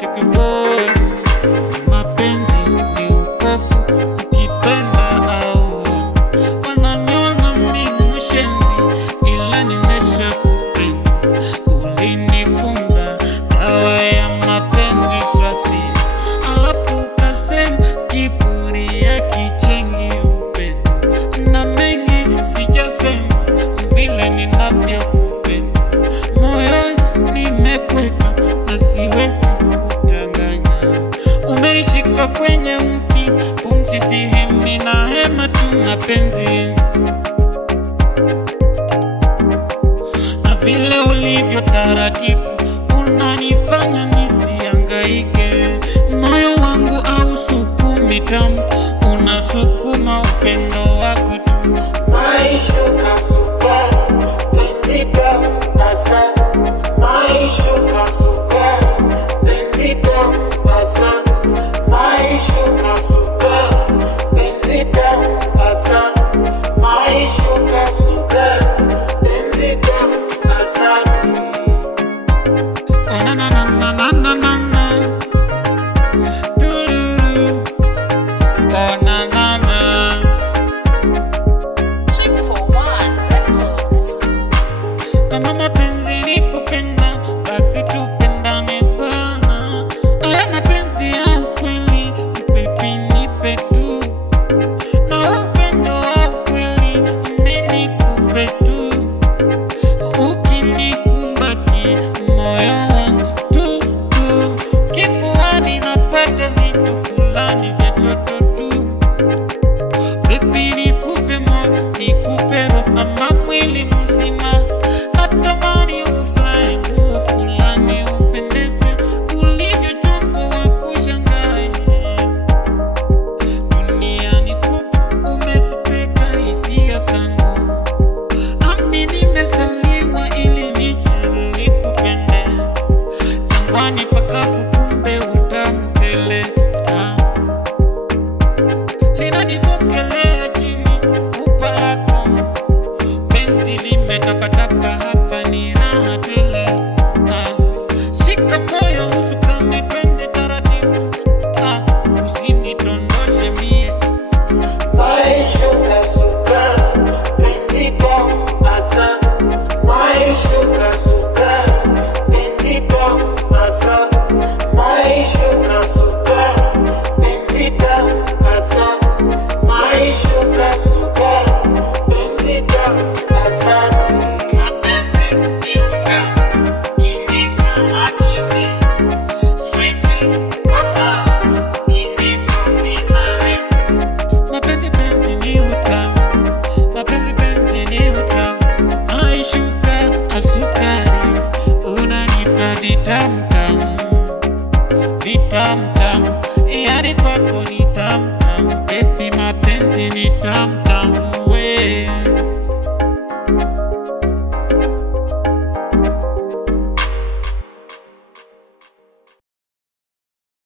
Mystic boy. Mapenzi ni upofu, ukipenda au wananiona mimi mshenzi, ila nimesha kupenda. Ulinifunza dawa ya mapenzi swasi, alafu kasema kiburi ya kichengi upendo. Na mengi sijasema vile ninavyokupenda, moyoni nimekweka na siwezi kudanganya. Umenishika kwenye mti, pumzi sihemi na hema tu mapenzi. Na vile ulivyo taratibu, unanifanya nisihangaike. Moyo wangu au sukumi tamu, unasukuma upendo wako tu. Maishuka sukari, penzi tamu asali. Maishuka sukari, penzi tamu asali. Maishuka sukari, penzi tamu asali. Maishuka sukari, penzi tamu asali. Oh na na na na na na na na, tululu. Oh na na na. Kama mapenzi ni kupenda, basi tupendane sana. Aya mapenzi ya ukweli, baby nipe tu. Na upendo wa ukweli, nikupe tu. Ukinikumbatia moyo wangu tu tu, kifuani napata vitu fulani vya joto tu. Baby nikupe moyo, nikupe roho ama mwili mzima. Natamani uvae nguo fulani upendeze, ulivyo chombo wa kushangae. Duniani kubwa umeziteka hisia zangu, nami nimezaliwa ili nije nikupende. Jangwani pakavu kumbe utamu tele, linanisogelea chini upa lako. Penzi limetapatapa hapa ni raha tele. Shika moyo usukani twende taratibu, usinidondoshe mie. Maishuka sukari, penzi tamu asali. Maishuka sukari, penzi tamu asali. Maishuka sukari, penzi tamu asali. Maishuka sukari, penzi tamu asali. Mapenzi penzi ni utamu, mapenzi penzi ni utamu. Maishuka asukari, unanipa vitamu tamu, vitamu tamu. Yani kwako ni tamu tamu, baby mapenzi ni tamu.